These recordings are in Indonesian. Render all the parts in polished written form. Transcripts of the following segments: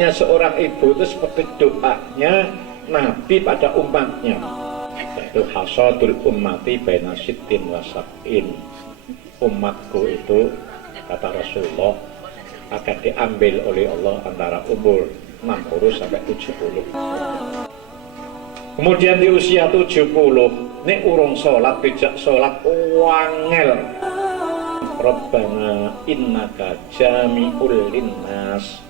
doanya seorang ibu itu seperti doanya Nabi pada umatnya, yaitu hasadul ummati baina sittin wa sab'in. Umatku itu, kata Rasulullah, akan diambil oleh Allah antara umur 60 sampai 70. Kemudian di usia 70, ini urung sholat, bijak sholat, wangel. Rabbana innaka jami'ul linnas.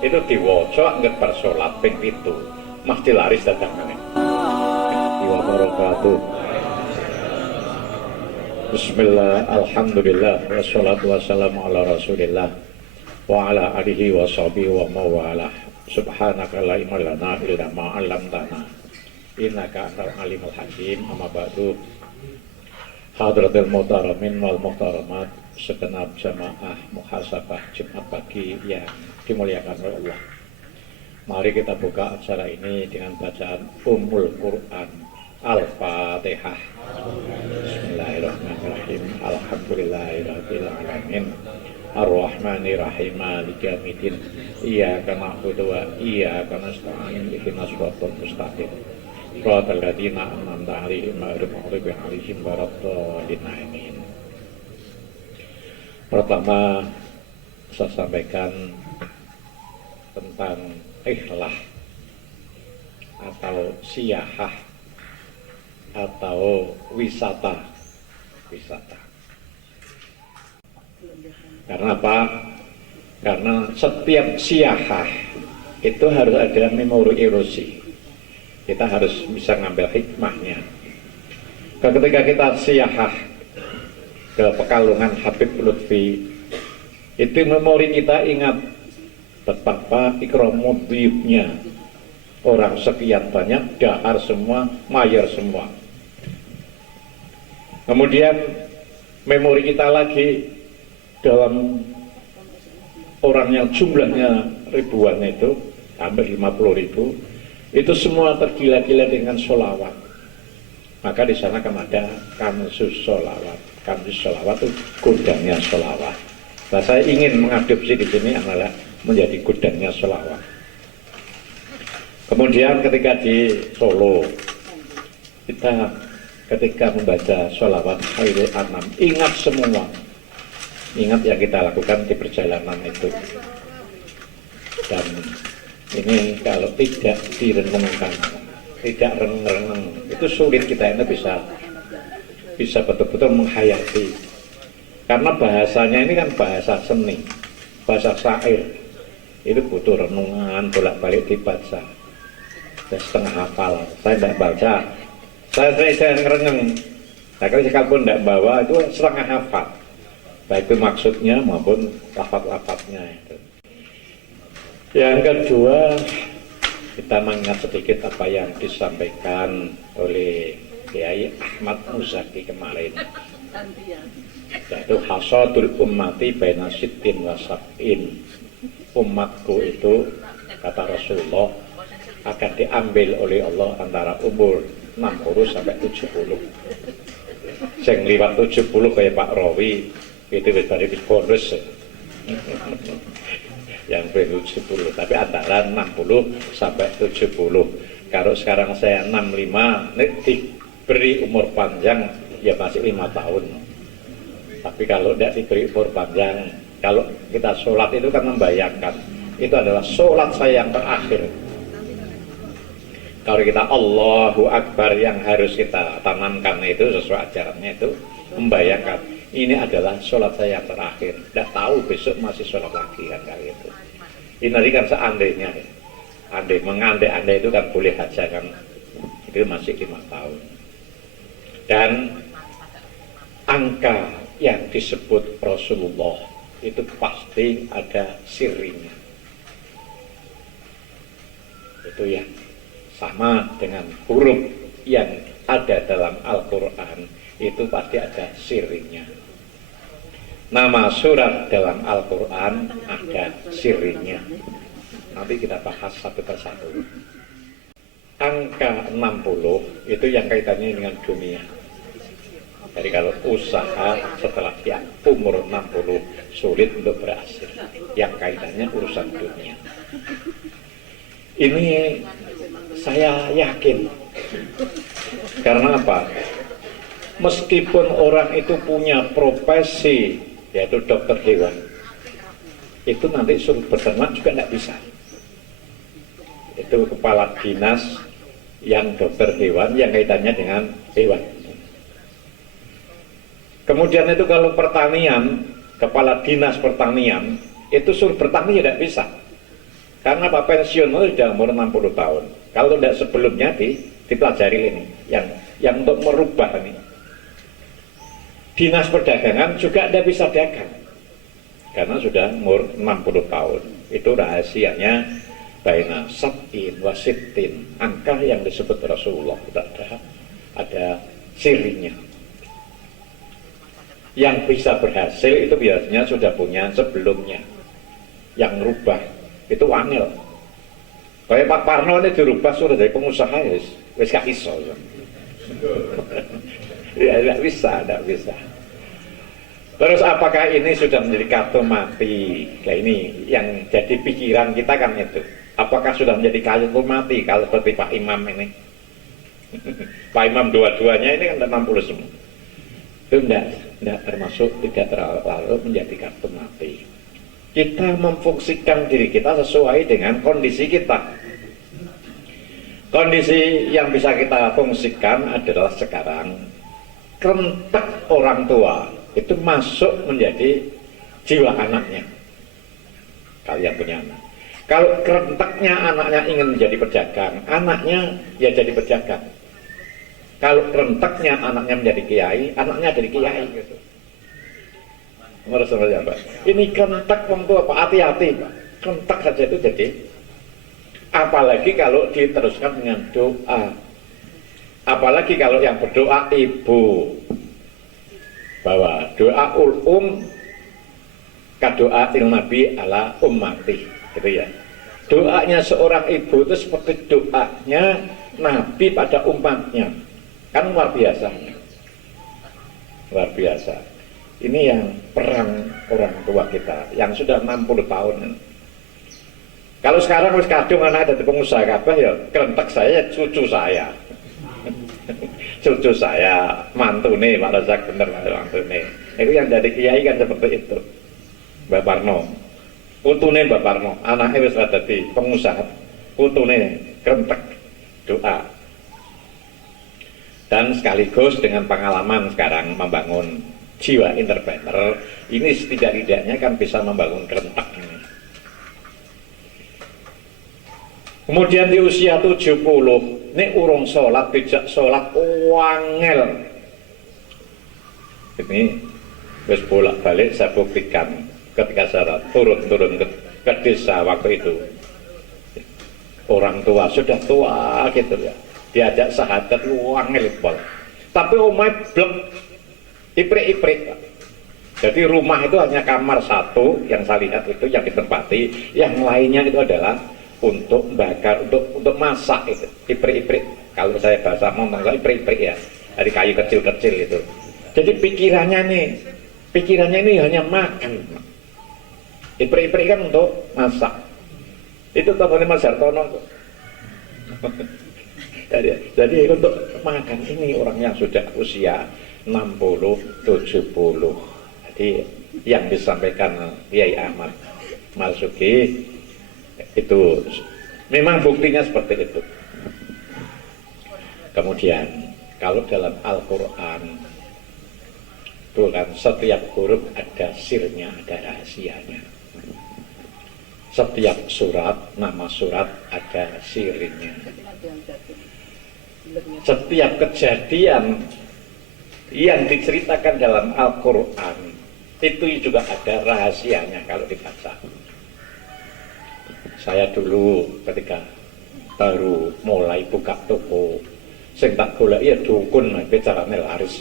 Itu diwaca nggak bar sholat ping 7. Mesti laris datangane. Wa barakatuh. Bismillah, alhamdulillah, wassalatu wassalamu ala rasulillah wa ala alihi wa sahbihi wa mawalah. Subhanaka la ilma lana illa ma 'allamtana innaka antal alimul hakim. Amma ba'du. Hadratul muhtaramin wal muhtaramat, segenap jamaah muhasabah Jumat pagi yang dimuliakan oleh Allah. Mari kita buka acara ini dengan bacaan Ummul Quran Al-Fatihah. Bismillahirrahmanirrahim. Alhamdulillahirabbil alamin. Ar-Rahmanirrahim. Maliki yaumiddin. Iyyaka na'budu wa iyyaka nasta'in. Ihdinas shiratal mustaqim. Shiratal ladzina an'amta 'alaihim ghairil maghdubi 'alaihim waladdallin. Amin. Pertama, saya sampaikan tentang ikhlas atau siyahah atau wisata. Karena apa? Karena setiap siyahah itu harus ada memori erosi. Kita harus bisa ngambil hikmahnya. Ketika kita siyahah ke Pekalongan Habib Lutfi, itu memori kita ingat betapa ikramudhiyubnya orang sekian banyak, dahar semua, mayor semua. Kemudian memori kita lagi dalam orang yang jumlahnya ribuan itu, hampir 50.000, itu semua tergila-gila dengan sholawat. Maka di sana kan ada kanzus sholawat. Kanzus sholawat itu gudangnya sholawat. Nah, saya ingin mengadopsi di sini adalah menjadi gudangnya sholawat. Kemudian ketika di Solo, kita ketika membaca sholawat khairul anam, ingat semua, ingat yang kita lakukan di perjalanan itu. Dan ini kalau tidak direnungkan, tidak reneng, itu sulit kita ini bisa betul-betul menghayati. Karena bahasanya ini kan bahasa seni, bahasa syair, itu butuh renungan, bolak-balik dibaca. Saya setengah hafal, saya tidak baca, saya ngereneng. Nah, kalau sekalipun tidak bawa itu setengah hafal, baik itu maksudnya maupun lafaz-lafaznya itu. Yang kedua, kita mengingat sedikit apa yang disampaikan oleh Kiai Ahmad Muzaki kemarin, yaitu hasadul ummati baina sittin wa sab'in. Umatku itu, kata Rasulullah, akan diambil oleh Allah antara umur 60 sampai 70. Yang liwat 70 kayak Pak Rawi itu dari bonus. Yang belum 70, tapi antara 60 sampai 70. Kalau sekarang saya 65, diberi umur panjang ya masih 5 tahun. Tapi kalau tidak diberi umur panjang, kalau kita sholat itu kan membayangkan itu adalah sholat saya yang terakhir. Kalau kita Allahu Akbar yang harus kita tanamkan itu sesuai ajarannya itu membayangkan ini adalah sholat saya yang terakhir. Tidak tahu besok masih sholat lagi kan kali itu. Ini tadi kan seandainya ya. Mengandai-andai itu kan boleh saja kan. Itu masih 5 tahun. Dan angka yang disebut Rasulullah itu pasti ada sirinya. Itu yang sama dengan huruf yang ada dalam Al-Quran, itu pasti ada sirinya. Nama surat dalam Al-Quran ada sirinya. Nanti kita bahas satu persatu. Angka 60 itu yang kaitannya dengan dunia. Jadi kalau usaha setelah dia umur 60 sulit untuk berhasil. Yang kaitannya urusan dunia. Ini saya yakin. Karena apa? Meskipun orang itu punya profesi, yaitu dokter hewan, itu nanti suruh beternak juga tidak bisa. Itu kepala dinas yang dokter hewan yang kaitannya dengan hewan. Kemudian itu kalau pertanian, kepala dinas pertanian, itu suruh bertani tidak bisa. Karena Pak pensiun itu sudah umur 60 tahun. Kalau tidak sebelumnya dipelajari ini, yang untuk merubah ini. Dinas perdagangan juga tidak bisa dagang. Karena sudah umur 60 tahun. Itu rahasianya baina sab'in wasitin. Angka yang disebut Rasulullah. Ada sirinya. Yang bisa berhasil itu biasanya sudah punya sebelumnya. Yang merubah itu angel. Kayak Pak Parno ini dirubah sudah dari pengusaha ya, wis gak iso. Ya tidak bisa. Terus apakah ini sudah menjadi kartu mati? Nah ini yang jadi pikiran kita kan itu. Apakah sudah menjadi kartu mati kalau seperti Pak Imam ini? Pak Imam dua-duanya ini kan 60 semua. Itu tidak termasuk, tidak terlalu menjadi kartu mati. Kita memfungsikan diri kita sesuai dengan kondisi kita. Kondisi yang bisa kita fungsikan adalah sekarang kerentek orang tua itu masuk menjadi jiwa anaknya. Kalian punya anak. Kalau kerenteknya anaknya ingin menjadi pedagang, anaknya ya jadi pedagang. Kalau kerenteknya anaknya menjadi kiai, anaknya jadi kiai gitu. Merasa Pak. Ini kerentek wong tua Pak, hati-hati Pak. Kerentek saja itu jadi. Apalagi kalau diteruskan dengan doa. Apalagi kalau yang berdoa ibu. Bahwa doa kadoa Nabi ala ummati, gitu ya. Doanya seorang ibu itu seperti doanya Nabi pada umatnya. Kan luar biasa. Luar biasa. Ini yang perang orang tua kita yang sudah 60 tahun. Kalau sekarang wis kadung anak dari pengusaha kabeh ya kerentek saya cucu saya. Cucu saya, mantune Pak Razak bener mantune. Itu yang dari kiai kan seperti itu. Mbak Parno. Putune Mbak Parno, anaknya wis dadi pengusaha. Putune kerentek doa. Dan sekaligus dengan pengalaman sekarang membangun jiwa entrepreneur, ini setidak-tidaknya kan bisa membangun kerentek ini. Kemudian di usia 70, ini urung sholat, bijak sholat, wangel. Ini terus bolak-balik saya buktikan ketika saya turun ke desa waktu itu. Orang tua, sudah tua gitu ya. Diajak sahadat, wangel bol. Tapi omai blek, iprik-iprik. Jadi rumah itu hanya kamar satu yang saya lihat itu yang ditempati, yang lainnya itu adalah untuk bakar, untuk masak itu, iprik-iprik. Kalau saya bahasa ngomong iprik-iprik ya, dari kayu kecil-kecil itu. Jadi pikirannya ini hanya makan. Iprik-iprik kan untuk masak. Itu tahun Mas Hartono. Jadi untuk makan ini orang yang sudah usia 60, 70. Jadi yang disampaikan Kiai Ahmad Marzuki itu memang buktinya seperti itu. Kemudian kalau dalam Al-Quran itu kan setiap huruf ada sirnya, ada rahasianya. Setiap surat, nama surat ada sirnya. Setiap kejadian yang diceritakan dalam Al-Quran itu juga ada rahasianya kalau dibaca. Saya dulu ketika baru mulai buka toko, sing tak golek ya dukun, carane laris.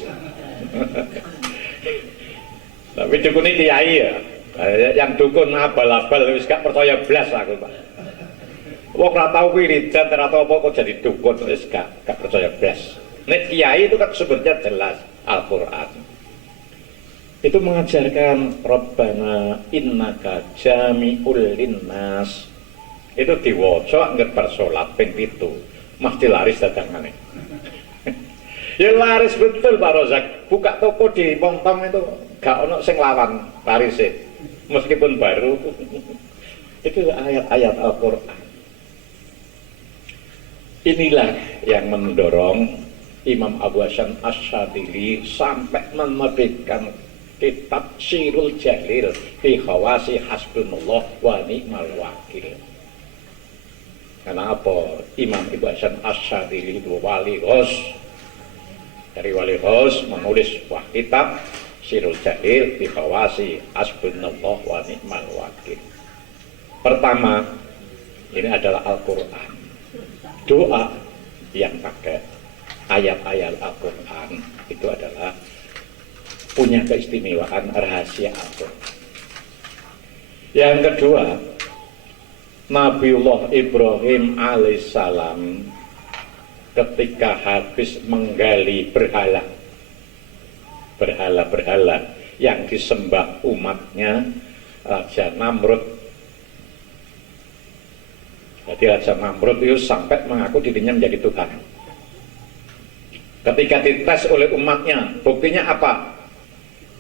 Tapi dukun ini kiai ya, yang dukun abal-abal wis gak percaya blas aku Pak. Wong ora tau wiridan, ora tau apa kok jadi dukun, wis gak percaya blas. Nek kiai itu kan sumbernya jelas, Al-Quran. Itu mengajarkan Rabbana innaka jami'ul linnas. Itu diwaca anggere bar salat ping 7 mesti laris dadangane. Ya laris betul Pak Rozak. Buka toko di Montong itu gak ono sing lawan laris meskipun baru. Itu ayat-ayat Al-Quran. Inilah yang mendorong Imam Abu Hasan Asy-Syadzili sampai menerbitkan kitab Sirul Jalil fi khawasi hasbunallah wa ni'mal wakil. Karena apa? Imam Abu Hasan Asy-Syadzili itu wali ghos. Dari wali ghos menulis sebuah kitab Sirul Jalil fi khawasi hasbunallah wa ni'mal wakil. Pertama, ini adalah Al-Quran. Doa yang pakai ayat-ayat Al-Quran itu adalah punya keistimewaan rahasia Al-Quran. Yang kedua, Nabiullah Ibrahim alaihissalam ketika habis menggali berhala yang disembah umatnya Raja Namrud. Jadi Raja Namrud itu sampai mengaku dirinya menjadi Tuhan. Ketika dites oleh umatnya, buktinya apa?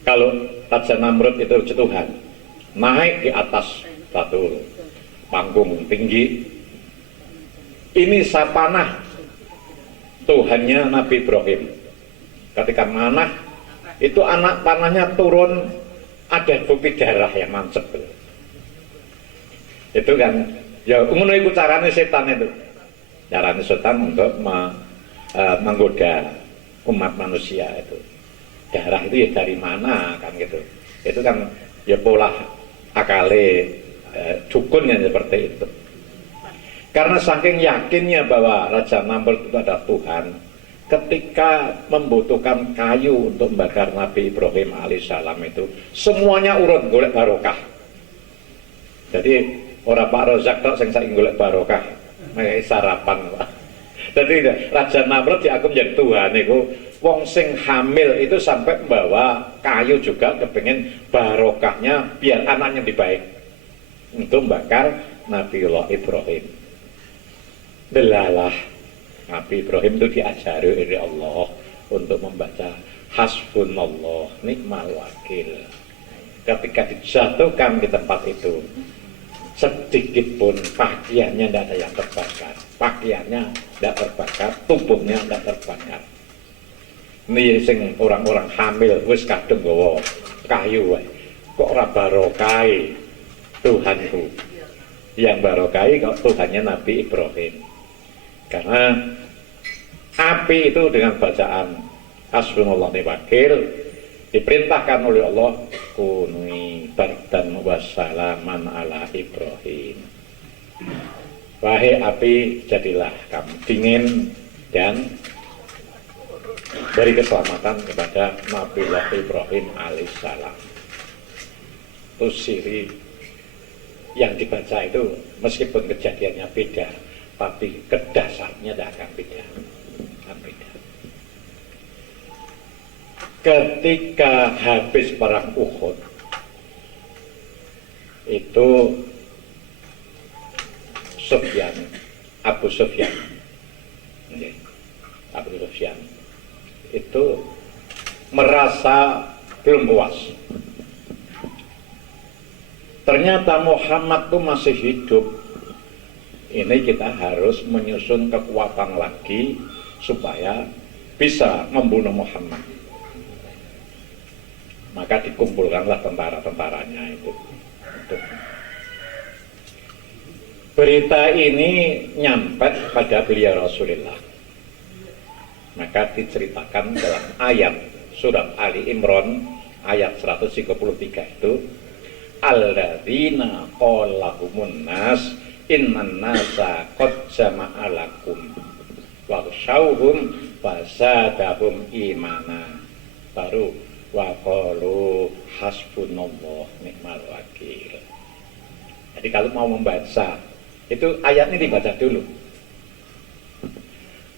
Kalau Raja Namrud itu Tuhan, naik di atas satu panggung tinggi, ini sapanah Tuhannya Nabi Ibrahim. Ketika manah, itu anak panahnya turun, ada bukti darah yang mancep. Itu kan, ya ngono iku carane setan itu. Carane setan untuk menggoda umat manusia itu. Darah itu ya dari mana kan gitu. Itu kan ya pola akale dukun yang seperti itu. Karena saking yakinnya bahwa Raja Namrud itu adalah Tuhan, ketika membutuhkan kayu untuk membakar Nabi Ibrahim alaihissalam itu semuanya urut golek barokah. Jadi orang Pak Rozak tok sing saiki golek barokah, sarapan Pak. Jadi Raja Namrud diaku menjadi Tuhan itu, wong sing hamil itu sampai membawa kayu juga kepingin barokahnya biar anaknya lebih baik untuk membakar Nabiullah Ibrahim. Delalah Nabi Ibrahim itu diajari oleh Allah untuk membaca hasbunallah ni'mal wakil. Ketika dijatuhkan di tempat itu, sedikit pun pakaiannya tidak ada yang terbakar, pakaiannya tidak terbakar, tubuhnya tidak terbakar. Ini sing orang-orang hamil wis kadung gawa kayu wae. Kok ora barokai Tuhanku. Yang barokai kok Tuhannya Nabi Ibrahim. Karena api itu dengan bacaan hasbunallah ni'mal wakil diperintahkan oleh Allah kuni bardan wassalaman ala Ibrahim. Wahai api, jadilah kamu dingin dan beri keselamatan kepada Nabiullah Ibrahim alaihissalam. Itu siri yang dibaca itu meskipun kejadiannya beda, tapi kedasarnya tidak akan beda. Ketika habis perang Uhud itu Abu Sufyan itu merasa belum puas. Ternyata Muhammad itu masih hidup. Ini kita harus menyusun kekuatan lagi supaya bisa membunuh Muhammad. Maka dikumpulkanlah tentara-tentaranya itu. Berita ini nyampe pada beliau Rasulullah. Maka diceritakan dalam ayat surat Ali Imran ayat 133 itu, alladzina qala lahumun nas innan nasa qad jama'a lakum waghshawhum fasadahum imana. Baru wa qalu hasbunallah ni'mal wakil. Jadi kalau mau membaca itu ayat ini dibaca dulu.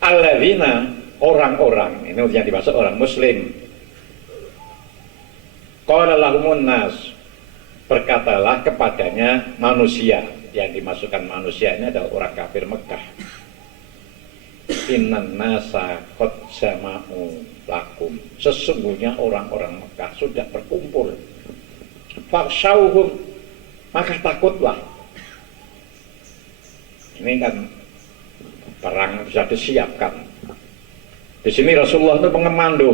Alladzina, orang-orang, ini yang dimaksud orang muslim, Qala lahumun nas, berkatalah kepadanya manusia. Yang dimasukkan manusia ini adalah orang kafir Mekah. Innan nasa qad jama'u lakum, sesungguhnya orang-orang Mekah sudah berkumpul. Fakhshawhum, maka takutlah. Ini kan perang bisa disiapkan. Di sini Rasulullah itu pengemando,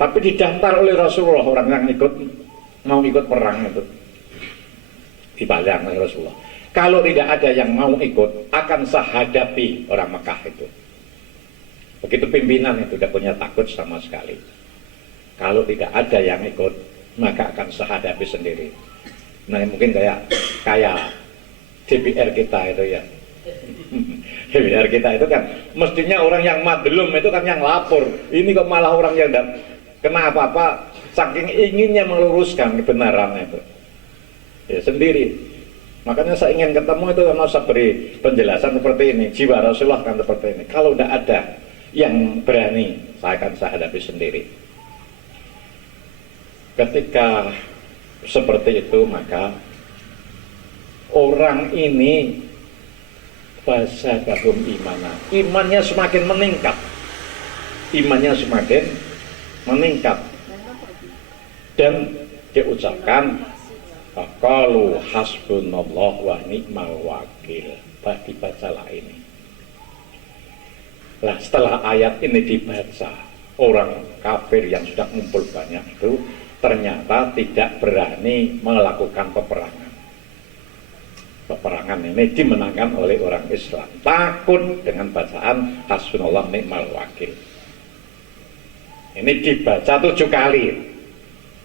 tapi didaftar oleh Rasulullah orang yang mau ikut perang itu, dibayang oleh Rasulullah. Kalau tidak ada yang mau ikut, akan sahadapi orang Mekah itu. Begitu pimpinan itu tidak punya takut sama sekali. Kalau tidak ada yang ikut, maka akan sahadapi sendiri. Nah mungkin kayak DPR kita itu ya. DPR kita itu kan mestinya orang yang madlum itu kan yang lapor. Ini kok malah orang yang kena apa-apa, saking inginnya meluruskan kebenaran itu ya sendiri. Makanya saya ingin ketemu itu karena saya beri penjelasan seperti ini. Jiwa Rasulullah kan seperti ini. Kalau tidak ada yang berani, saya akan hadapi sendiri. Ketika seperti itu, maka orang ini fasadakum imana, imannya semakin meningkat, imannya semakin meningkat, dan diucapkan qalu hasbunallah wa ni'mal wakil. Dibacalah ini. Nah setelah ayat ini dibaca, orang kafir yang sudah ngumpul banyak itu ternyata tidak berani melakukan peperangan. Peperangan ini dimenangkan oleh orang Islam, takut dengan bacaan hasbunallah ni'mal wakil. Ini dibaca 7 kali.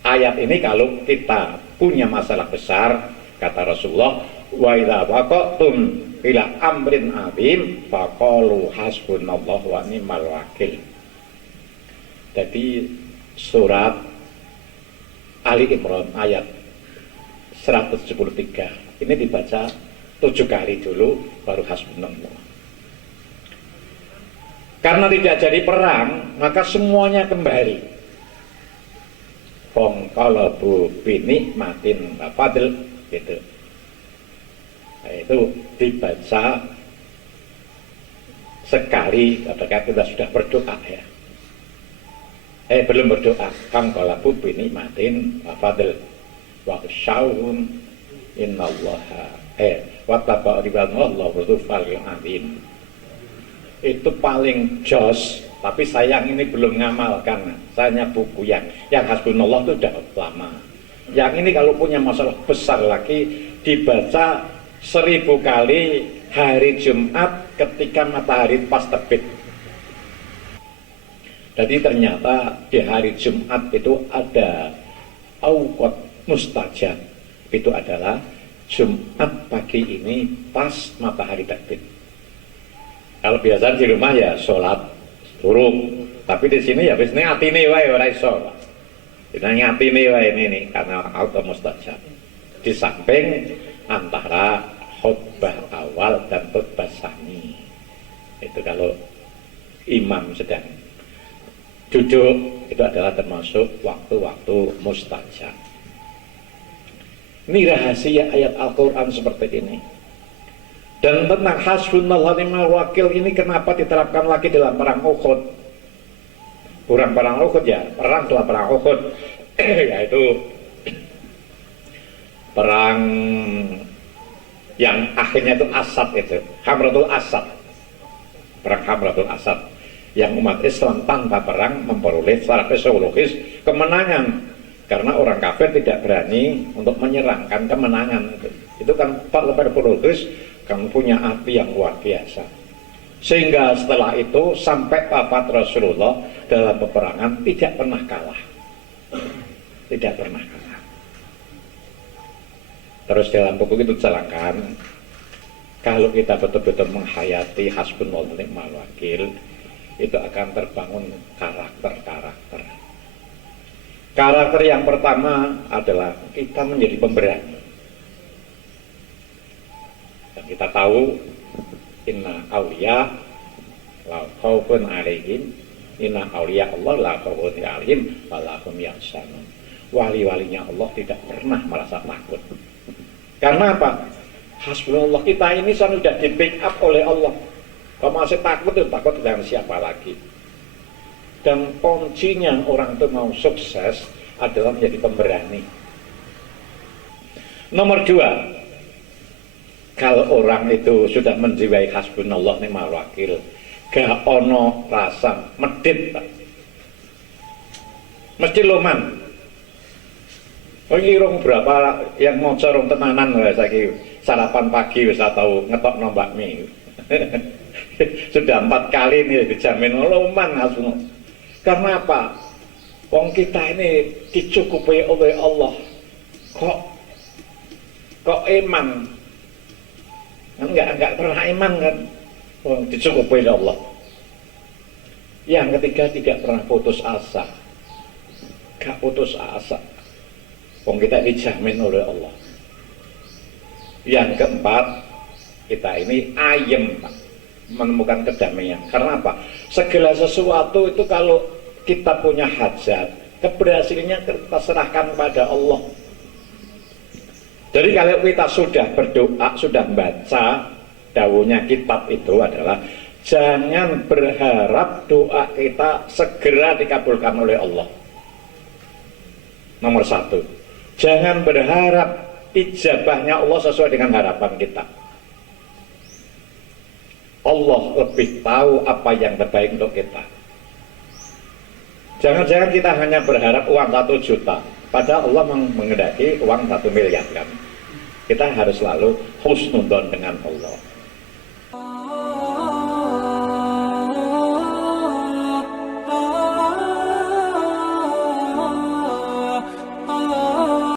Ayat ini kalau kita punya masalah besar, kata Rasulullah, wa idza waqatum ila amrin azim faqalu hasbunallah wa ni'mal wakil. Jadi surat Ali Imran ayat 173 ini dibaca 7 kali dulu baru hasbunallah. Karena tidak jadi perang, maka semuanya kembali. Fongkalabu binikmatin fadl, gitu. Nah, itu dibaca sekali ketika kita sudah berdoa ya. Belum berdoa. Fongkalabu binikmatin fadl wa syawun innallaha wa tabarikallahu dzufal azim. Itu paling jos, tapi sayang ini belum ngamalkan. Saya hanya buku yang hasbunallah itu sudah lama. Yang ini kalau punya masalah besar lagi dibaca 1000 kali hari Jumat ketika matahari pas terbit. Jadi ternyata di hari Jumat itu ada auqat mustajab. Itu adalah Jumat pagi ini pas matahari terbit. Kalau biasa di rumah ya sholat buruk, tapi di sini ya biasanya atine wae ora iso. Ini atine wae ini karena auto mustajab. Di samping antara khutbah awal dan khutbah tsani. Itu kalau imam sedang duduk itu adalah termasuk waktu-waktu mustajab. Ini rahasia ayat Al-Quran seperti ini. Dan tentang hasbunallah ni'mal wakil ini kenapa diterapkan lagi dalam perang Uhud? Bukan perang Uhud ya, perang setelah perang Uhud yaitu perang yang akhirnya itu Asad itu, Hamratul Asad. Perang Hamratul Asad yang umat Islam tanpa perang memperoleh secara psikologis kemenangan karena orang kafir tidak berani untuk menyerangkan kemenangan itu kan pada psikologis kamu punya api yang luar biasa. Sehingga setelah itu sampai wafat Rasulullah dalam peperangan tidak pernah kalah. Tidak pernah kalah. Terus dalam buku itu dijelaskan kalau kita betul-betul menghayati hasbunallah wa ni'mal wakil, itu akan terbangun karakter-karakter. Karakter yang pertama adalah kita menjadi pemberani. Kita tahu inna awliya la khaufun alaihim, inna awliya Allah la khaufun alaihim wa la hum yahzanun. wali-walinya Allah tidak pernah merasa takut. Karena apa? Hasbunallah, kita ini sudah di pick up oleh Allah. Kalau masih takut, itu takut dengan siapa lagi? Dan kuncinya orang itu mau sukses adalah menjadi pemberani. Nomor 2, kalau orang itu sudah menjiwai hasbunallah ni'mal wakil, gak ono rasa medit, Pak. Mesti loman. Irung berapa yang mau corong tenanan saiki sarapan pagi wis tahu ngetok nombak mie. Sudah 4 kali ini dijamin loman hasbunallah. Karena apa? Wong kita ini dicukupi oleh Allah. Kok iman? Enggak pernah iman kan? Dicukupi oleh Allah. Yang ketiga, tidak pernah putus asa. Gak putus asa. Wong kita dijamin oleh Allah. Yang keempat, kita ini ayem, Pak, menemukan kedamaian. Karena apa? Segala sesuatu itu kalau kita punya hajat, keberhasilannya kita serahkan pada Allah. Jadi kalau kita sudah berdoa, sudah baca dawuhnya kitab itu adalah jangan berharap doa kita segera dikabulkan oleh Allah. Nomor 1, jangan berharap ijabahnya Allah sesuai dengan harapan kita. Allah lebih tahu apa yang terbaik untuk kita. Jangan-jangan kita hanya berharap uang 1 juta, padahal Allah menghendaki uang 1 miliar kan. Kita harus selalu husnudzon dengan Allah.